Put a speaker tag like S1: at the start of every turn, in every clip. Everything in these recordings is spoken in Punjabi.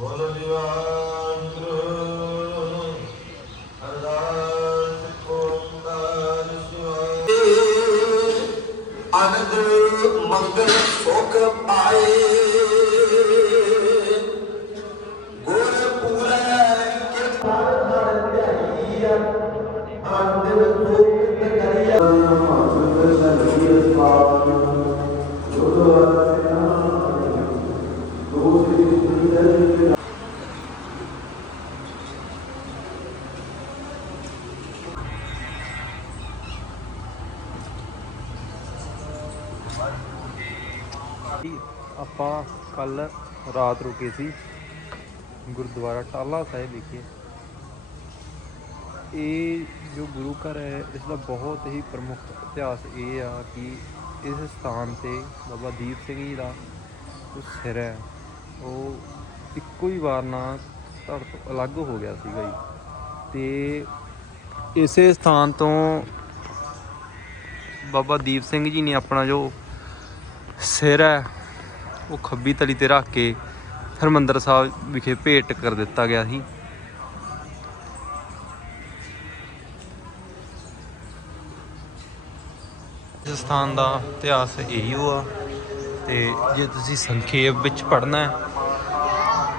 S1: ਬੋਲੋ ਜੀ ਵਾਹਿਗੁਰੂ। ਅਰਦਾਸ ਓੰਕਾਰ ਸਿਵਾਏ
S2: ਆਨੰਦ ਮੰਗਲ ਸੁਖ ਪਾਏ। ਗੁਰ ਪੂਰੈ ਕਿਰਪਾ।
S3: ਆਪਾਂ ਕੱਲ ਰਾਤ ਰੁਕੇ ਸੀ ਗੁਰਦੁਆਰਾ ਟਾਲਾ ਸਾਹਿਬ ਵਿਖੇ। ਇਹ ਜੋ ਗੁਰੂ ਘਰ ਹੈ, ਇਸ ਦਾ ਬਹੁਤ ਹੀ ਪ੍ਰਮੁੱਖ ਇਤਿਹਾਸ ਇਹ ਆ ਕਿ ਇਸ ਸਥਾਨ ਤੇ ਬਾਬਾ ਦੀਪ ਸਿੰਘ ਜੀ ਦਾ ਜੋ ਸਿਰ ਹੈ ਉਹ ਇੱਕੋ ਹੀ ਵਾਰ ਨਾਲ ਧੜ ਤੋਂ ਅਲੱਗ ਹੋ ਗਿਆ ਸੀਗਾ ਜੀ। ਤੇ ਇਸੇ ਸਥਾਨ ਤੋਂ ਬਾਬਾ ਦੀਪ ਸਿੰਘ ਜੀ ਨੇ ਆਪਣਾ ਜੋ ਸਿਰ ਹੈ, ਉਹ ਖੱਬੀ ਤਲੀ ਤੇ ਰੱਖ ਕੇ ਹਰਮੰਦਰ ਸਾਹਿਬ ਵਿਖੇ ਭੇਟ ਕਰ ਦਿੱਤਾ ਗਿਆ ਸੀ। ਇਸ ਸਥਾਨ ਦਾ ਇਤਿਹਾਸ ਇਹੀ ਆ ਤੇ ਜੇ ਤੁਸੀਂ ਸੰਖੇਪ ਵਿੱਚ ਪੜ੍ਹਨਾ ਹੈ,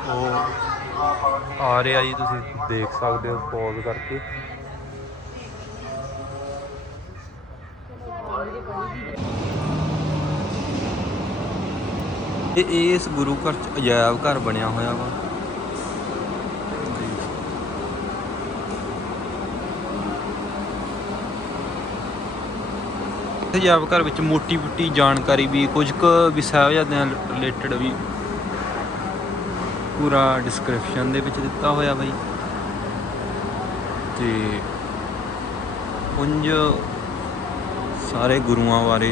S3: ਉਹ ਆ ਰਿਹਾ ਜੀ, ਤੁਸੀਂ ਦੇਖ ਸਕਦੇ ਹੋ ਪੌਜ਼ ਕਰਕੇ। ਇਹ ਇਸ ਗੁਰੂ ਘਰ ਚ ਅਜਾਇਬ ਘਰ ਬਣਿਆ ਹੋਇਆ ਵਾ। ਅਜਾਇਬ ਘਰ ਵਿੱਚ ਮੋਟੀ ਮੋਟੀ ਜਾਣਕਾਰੀ ਵੀ, ਕੁਝ ਕੁ ਵੀ ਸਾਹਿਬਜ਼ਾਦਿਆਂ ਰਿਲੇਟਡ ਵੀ ਪੂਰਾ ਡਿਸਕ੍ਰਿਪਸ਼ਨ ਦੇ ਵਿੱਚ ਦਿੱਤਾ ਹੋਇਆ ਬਾਈ। ਤੇ ਪੁੰਜ ਸਾਰੇ ਗੁਰੂਆਂ ਬਾਰੇ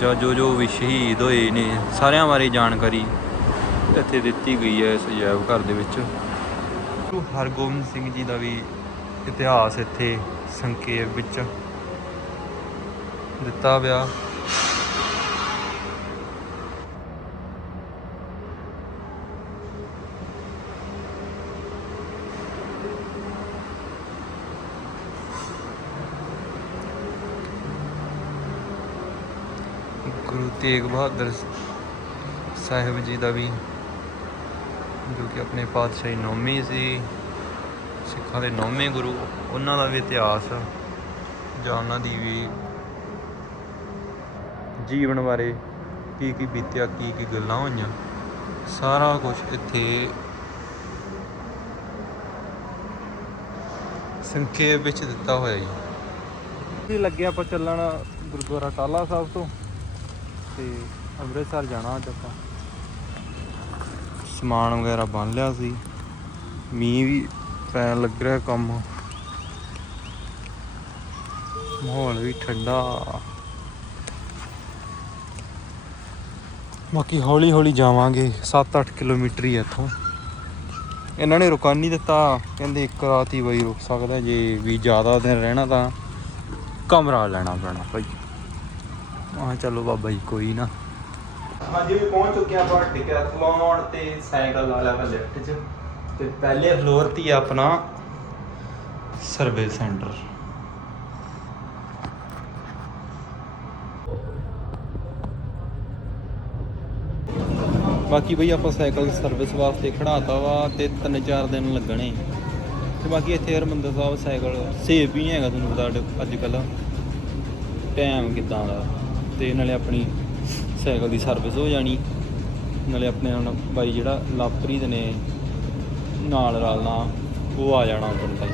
S3: ਜਾਂ ਜੋ ਜੋ ਵੀ ਸ਼ਹੀਦ ਹੋਏ ਨੇ, ਸਾਰਿਆਂ ਬਾਰੇ ਜਾਣਕਾਰੀ ਇੱਥੇ ਦਿੱਤੀ ਗਈ ਹੈ ਇਸ ਅਜਾਇਬ ਘਰ ਦੇ ਵਿੱਚ। ਗੁਰੂ ਹਰਗੋਬਿੰਦ ਸਿੰਘ ਜੀ ਦਾ ਵੀ ਇਤਿਹਾਸ ਇੱਥੇ ਸੰਖੇਪ ਵਿੱਚ ਦਿੱਤਾ ਪਿਆ। ਗੁਰੂ ਤੇਗ ਬਹਾਦਰ ਸਾਹਿਬ ਜੀ ਦਾ ਵੀ, ਜੋ ਕਿ ਆਪਣੇ ਪਾਤਸ਼ਾਹੀ ਨੌਵੀਂ ਸੀ, ਸਿੱਖਾਂ ਦੇ ਨੌਵੇਂ ਗੁਰੂ, ਉਹਨਾਂ ਦਾ ਵੀ ਇਤਿਹਾਸ ਜਾਂ ਉਹਨਾਂ ਦੀ ਵੀ ਜੀਵਨ ਬਾਰੇ ਕੀ ਕੀ ਬੀਤਿਆ ਕੀ ਕੀ ਗੱਲਾਂ ਹੋਈਆਂ ਸਾਰਾ ਕੁਝ ਇੱਥੇ ਸੰਖੇਪ ਵਿੱਚ ਦਿੱਤਾ ਹੋਇਆ ਜੀ। ਜੀ ਲੱਗੇ ਆਪਾਂ ਚੱਲਣ ਗੁਰਦੁਆਰਾ ਟਾਲਾ ਸਾਹਿਬ ਤੋਂ ਤੇ ਅੰਮ੍ਰਿਤਸਰ ਜਾਣਾ ਅੱਜ ਆਪਾਂ। ਸਮਾਨ ਵਗੈਰਾ ਬੰਨ ਲਿਆ ਸੀ। ਮੀਂਹ ਵੀ ਪੈਣ ਲੱਗ ਰਿਹਾ ਕੰਮ। ਮਾਹੌਲ ਵੀ ਠੰਡਾ। ਬਾਕੀ ਹੌਲੀ ਹੌਲੀ ਜਾਵਾਂਗੇ 7-8 ਕਿਲੋਮੀਟਰ ਹੀ ਹੈ ਇੱਥੋਂ। ਇਹਨਾਂ ਨੇ ਰੁਕਾ ਨਹੀਂ ਦਿੱਤਾ, ਕਹਿੰਦੇ ਇੱਕ ਰਾਤ ਹੀ ਬਈ ਰੁਕ ਸਕਦਾ, ਜੇ ਵੀ ਜ਼ਿਆਦਾ ਦਿਨ ਰਹਿਣਾ ਤਾਂ ਕਮਰਾ ਲੈਣਾ ਪੈਣਾ ਭਾਈ ਹਾਂ ਚਲੋ ਬਾਬਾ ਜੀ, ਕੋਈ ਨਾ। ਹਾਂਜੀ, ਵੀ ਪਹੁੰਚ ਚੁੱਕੇ ਆਪਾਂ ਡਿਕੈਥਲੌਨ ਤੇ ਸਾਈਕਲ ਵਾਲਾ ਲਿਫਟ 'ਚ। ਤੇ ਪਹਿਲੇ ਫਲੋਰ ਤੇ ਹੀ ਆਪਣਾ ਸਰਵੇ ਸੈਂਟਰ ਬਾਕੀ ਬਈ ਆਪਾਂ ਸਾਈਕਲ ਸਰਵਿਸ ਵਾਸਤੇ ਖੜਾਤਾ ਵਾ ਤੇ 3-4 ਦਿਨ ਲੱਗਣੇ। ਤੇ ਬਾਕੀ ਇੱਥੇ ਹਰਮੰਦਰ ਸਾਹਿਬ ਸਾਈਕਲ ਸੇਫ ਵੀ ਨਹੀਂ ਹੈਗਾ ਤੁਹਾਨੂੰ ਪਤਾ ਅੱਜ ਕੱਲ ਟਾਈਮ ਕਿਦਾਂ ਦਾ। ਤੇ ਨਾਲੇ ਆਪਣੀ ਸਾਈਕਲ ਦੀ ਸਰਵਿਸ ਹੋ ਜਾਣੀ। ਨਾਲੇ ਆਪਣੇ ਹੁਣ ਬਾਈ ਜਿਹੜਾ ਲਾਪਰੀਤ ਨੇ ਨਾਲ ਰਲਣਾ, ਉਹ ਆ ਜਾਣਾ ਉਦੋਂ ਤਾਈ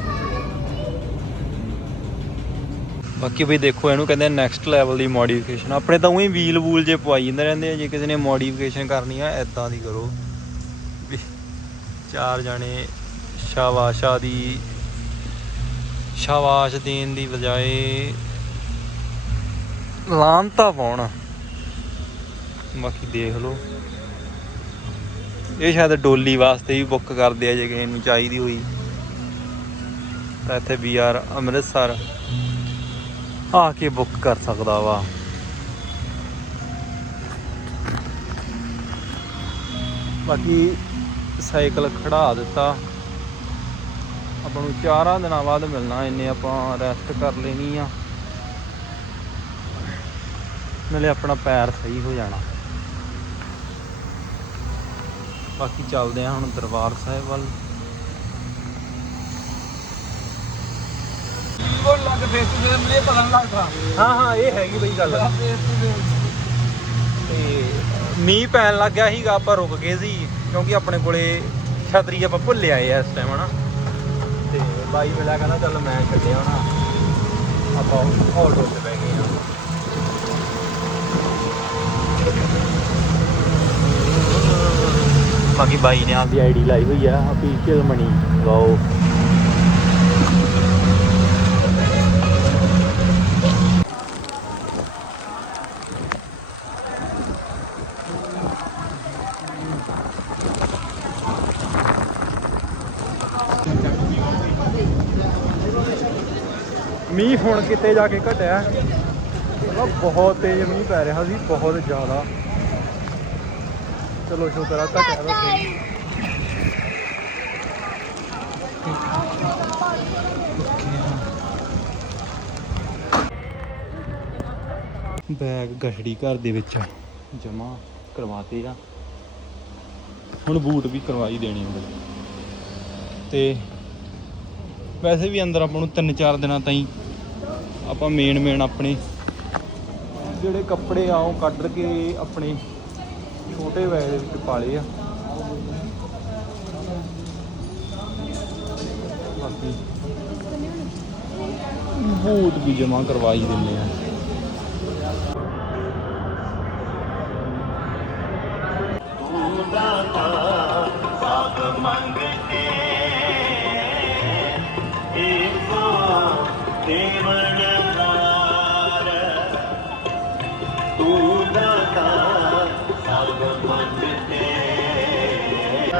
S3: ਬਾਕੀ ਬਈ ਦੇਖੋ, ਇਹਨੂੰ ਕਹਿੰਦੇ ਨੈਕਸਟ ਲੈਵਲ ਦੀ ਮੋਡੀਫਿਕੇਸ਼ਨ ਆਪਣੇ ਤਾਂ ਉਹੀ ਵੀਲ ਵੂਲ ਜੇ ਪਵਾਈ ਜਾਂਦੇ ਰਹਿੰਦੇ ਆ, ਜੇ ਕਿਸੇ ਨੇ ਮੋਡੀਫਿਕੇਸ਼ਨ ਕਰਨੀ ਆ ਐਦਾਂ ਦੀ ਕਰੋ। ਵੀ ਚਾਰ ਜਾਣੇ ਸ਼ਾਬਾਸ਼ਾ ਦੀ, ਸ਼ਾਬਾਸ਼ ਦੇਣ ਦੀ ਬਜਾਏ ਲਾਂਤਾ ਪਾਉਣ। ਬਾਕੀ ਦੇਖ ਲਓ। ਇਹ ਸ਼ਾਇਦ ਡੋਲੀ ਵਾਸਤੇ ਵੀ ਬੁੱਕ ਕਰਦੇ ਆ, ਜੇ ਕਿਸੇ ਨੂੰ ਚਾਹੀਦੀ ਹੋਈ। ਤਾਂ ਇੱਥੇ ਵੀ ਆਰ ਅੰਮ੍ਰਿਤਸਰ। ਆ ਕੇ ਬੁੱਕ ਕਰ ਸਕਦਾ ਵਾ? ਬਾਕੀ ਸਾਈਕਲ ਖੜਾ ਦਿੱਤਾ। ਆਪਾਂ ਨੂੰ ਚਾਰਾਂ ਦਿਨਾਂ ਬਾਅਦ ਮਿਲਣਾ, ਇੰਨੇ ਆਪਾਂ ਰੈਸਟ ਕਰ ਲੈਣੀ ਆ। ਨਾਲੇ ਆਪਣਾ ਪੈਰ ਸਹੀ ਹੋ ਜਾਣਾ। ਬਾਕੀ ਚੱਲਦੇ ਆ ਹੁਣ ਦਰਬਾਰ ਸਾਹਿਬ ਵੱਲ।
S1: ਲੱਗ ਫੇਸ ਟੂ ਫੇਸ ਮੈਨੂੰ ਪਤਾ ਨਹੀਂ ਲੱਗਦਾ।
S3: ਹਾਂ ਹਾਂ ਇਹ ਹੈਗੀ ਬਈ ਗੱਲ। ਤੇ ਮੀਂਹ ਪੈਣ ਲੱਗ ਗਿਆ ਸੀਗਾ ਆਪਾਂ ਰੁਕ ਗਏ ਸੀ ਕਿਉਂਕਿ ਆਪਣੇ ਕੋਲੇ ਛਤਰੀ ਆਪਾਂ ਭੁੱਲ ਆਏ ਆ ਇਸ ਟਾਈਮ ਹਨਾ। ਤੇ ਬਾਈ ਮਿਲਿਆ ਕਹਿੰਦਾ ਚੱਲ ਮੈਂ ਛੱਡਿਆ ਹਨਾ ਆਪਾਂ ਆਟੋ 'ਚ ਬਹਿ ਗਏ ਆ। ਬਾਕੀ ਬਾਈ ਨੇ ਆਪਦੀ ਆਈਡੀ ਲਾਈ ਹੋਈ ਆ ਅਫੀਸ਼ੀਅਲ ਮਨੀ ਵਾਓ ਮੀਂਹ ਹੁਣ ਕਿਤੇ ਜਾ ਕੇ ਘਟਿਆ। ਉਹ ਬਹੁਤ ਤੇਜ਼ ਮੀਂਹ ਪੈ ਰਿਹਾ ਸੀ, ਬਹੁਤ ਜ਼ਿਆਦਾ। ਚਲੋ ਸ਼ੁਕਰ ਆ, ਘਟਿਆ ਤਾਂ ਸਹੀ। ਬੈਗ ਗਠੜੀ ਘਰ ਦੇ ਵਿੱਚ ਜਮਾ ਕਰਵਾਤੇ ਆ। ਹੁਣ ਬੂਟ ਵੀ ਕਰਵਾਈ ਦੇਣੇ ਹੁੰਦੇ ਤੇ ਵੈਸੇ ਵੀ ਅੰਦਰ ਆਪਾਂ ਨੂੰ 3-4 ਦਿਨਾਂ ਤਾਈਂ ਆਪਾਂ ਮੇਨ ਮੇਨ ਆਪਣੇ। ਜਿਹੜੇ ਕੱਪੜੇ ਆ ਉਹ ਕੱਢ ਕੇ ਆਪਣੇ ਛੋਟੇ ਬੈਗ ਦੇ ਵਿੱਚ ਪਾ ਲਏ ਆ। ਬਾਕੀ ਬੂਟ ਵੀ ਜਮਾ ਕਰਵਾਈ ਦਿੰਨੇ ਆ।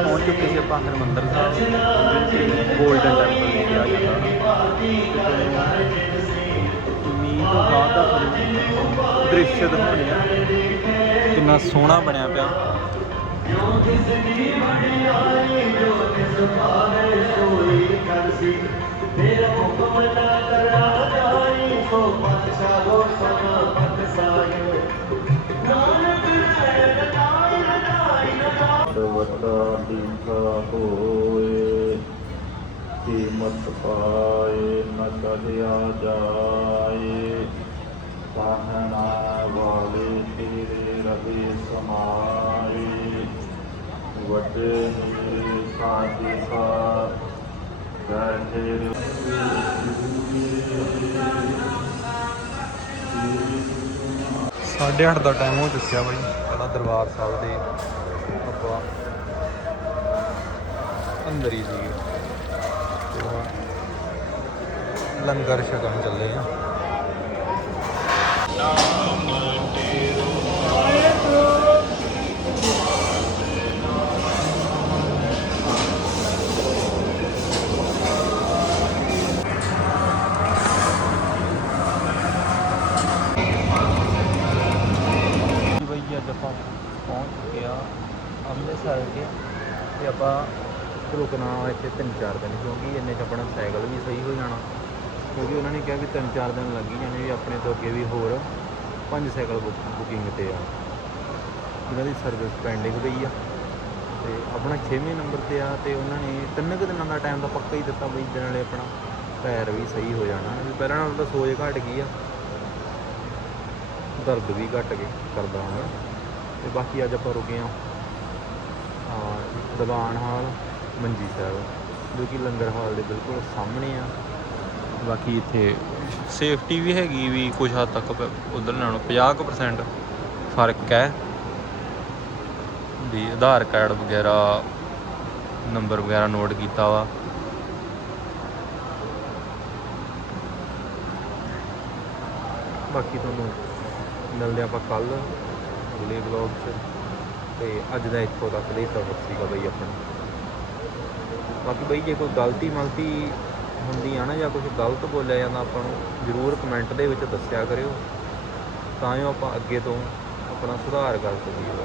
S3: ਪਹੁੰਚ ਚੁੱਕੇ ਸੀ ਆਪਾਂ ਹਰਮੰਦਰ ਸਾਹਿਬ। ਗੋਲਡਨ ਟੈਂਪਲ ਵੀ ਕਿਹਾ ਜਾਂਦਾ ਮੀਂਹ ਤੋਂ ਬਾਅਦ ਦਾ ਤੁਹਾਨੂੰ ਦ੍ਰਿਸ਼ ਦਿਖਾਉਂਦੇ ਆ ਕਿੰਨਾ ਸੋਹਣਾ ਬਣਿਆ ਪਿਆ।
S1: ਵੱਡਾ ਦੀਖਾ ਹੋਏ। ਕੀਮਤ ਪਾਏ, ਨ ਕਲਿਆ ਜਾਏ। ਪਾਹਣਾ ਵਾਲੇ ਤੇਰੇ ਰਵੇ ਸਮਾਏ। ਵੱਡੇ ਨੀਰੇ ਸਾਧਿਕਾ ਬੈਠੇ
S3: ਸਾਢੇ ਅੱਠ ਦਾ ਟਾਈਮ ਹੋ ਚੁੱਕਿਆ ਬਾਈ ਪਹਿਲਾਂ ਦਰਬਾਰ ਸਾਹਿਬ ਦੇ ਆਪਾਂ ਅੰਦਰ ਹੀ ਸੀਗੇ। ਲੰਗਰ ਛਕਣ ਚੱਲੇ ਆ। ਰੁਕਣਾ ਇੱਥੇ ਤਿੰਨ ਚਾਰ ਦਿਨ, ਕਿਉਂਕਿ ਇੰਨੇ ਚ ਆਪਣਾ ਸਾਈਕਲ ਵੀ ਸਹੀ ਹੋ ਜਾਣਾ। ਕਿਉਂਕਿ ਉਹਨਾਂ ਨੇ ਕਿਹਾ ਵੀ ਤਿੰਨ ਚਾਰ ਦਿਨ ਲੱਗ ਹੀ ਜਾਣੇ ਵੀ ਆਪਣੇ ਤੋਂ ਅੱਗੇ ਵੀ ਹੋਰ ਪੰਜ ਸਾਈਕਲ ਬੁਕਿੰਗ ਤੇ ਆ ਇਹਨਾਂ ਦੀ ਸਰਵਿਸ ਪੈਂਡਿੰਗ ਪਈ ਆ। ਤੇ ਆਪਣਾ 6ਵੇਂ ਨੰਬਰ ਤੇ ਆ ਤੇ ਉਹਨਾਂ ਨੇ ਤਿੰਨ ਕੁ ਦਿਨਾਂ ਦਾ ਟਾਈਮ ਤਾਂ ਪੱਕਾ ਹੀ ਦਿੱਤਾ ਬਈ, ਜਿਹਦੇ ਵਾਲੇ ਆਪਣਾ ਪੈਰ ਵੀ ਸਹੀ ਹੋ ਜਾਣਾ। ਵੀ ਪਹਿਲਾਂ ਨਾਲੋਂ ਤਾਂ ਸੋਜ ਘਟ ਗਈ ਆ। ਦਰਦ ਵੀ ਘਟ ਗਏ ਕਰਦਾ ਹਾਂ ਤੇ ਬਾਕੀ ਅੱਜ ਆਪਾਂ ਰੁਕੇ ਆ ਦੀਵਾਨ ਹਾਲ। ਮੰਜੀ ਸਾਹਿਬ, ਜੋ ਕਿ ਲੰਗਰ ਹਾਲ ਦੇ ਬਿਲਕੁਲ ਸਾਹਮਣੇ ਆ। ਬਾਕੀ ਇੱਥੇ ਸੇਫਟੀ ਵੀ ਹੈਗੀ ਵੀ ਕੁਝ ਹੱਦ ਤੱਕ ਉਧਰ ਨਾਲੋਂ 50% ਫ਼ਰਕ ਹੈ। ਵੀ ਆਧਾਰ ਕਾਰਡ ਵਗੈਰਾ, ਨੰਬਰ ਵਗੈਰਾ ਨੋਟ ਕੀਤਾ ਵਾ। ਬਾਕੀ ਤੁਹਾਨੂੰ ਮਿਲਦੇ ਆਪਾਂ ਕੱਲ ਅਗਲੇ ਵਲੌਗ 'ਚ। ਤੇ ਅੱਜ ਦਾ ਇੱਥੋਂ ਤੱਕ ਲਈ ਹੀ ਸਫ਼ਰ ਸੀਗਾ ਬਈ ਆਪਣਾ। ਬਾਕੀ ਬਈ ਜੇ ਕੋਈ ਗਲਤੀ ਮਲਤੀ ਹੁੰਦੀ ਆ ਨਾ ਜਾਂ ਕੁਝ ਗਲਤ ਬੋਲਿਆ ਜਾਂਦਾ ਆਪਾਂ ਨੂੰ, ਜ਼ਰੂਰ ਕਮੈਂਟ ਦੇ ਵਿੱਚ ਦੱਸਿਆ ਕਰਿਓ। ਤਾਂ ਜੋ ਆਪਾਂ ਅੱਗੇ ਤੋਂ ਆਪਣਾ ਸੁਧਾਰ ਕਰ ਸਕੀਏ।